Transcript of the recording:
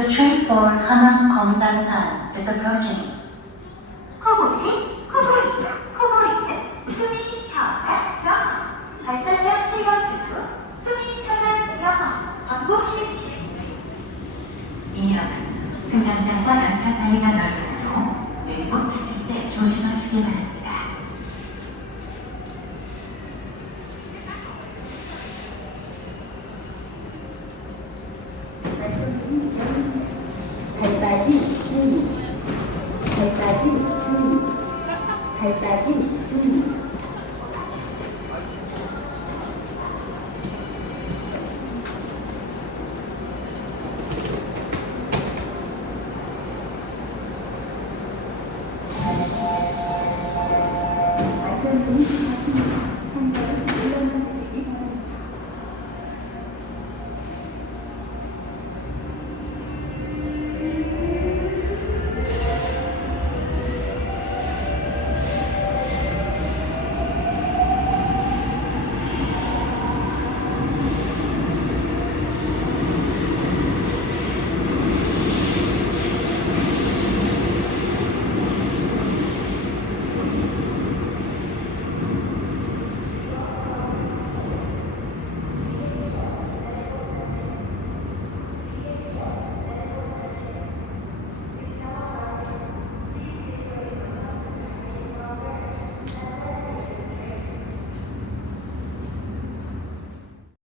The train for Hanam Gyeonggansan is approaching. 코보리, 코보리, 코보리는 숨이 편한 영어. 발산력 7번 출구, 숨이 편한 영어. 광고시. 이 역은 승강장과 열차 사이가 넓으므로 내리고 타실 때 조심하시기 바랍니다. 발빠진 주의, 발빠진 주의, 발빠진 주의.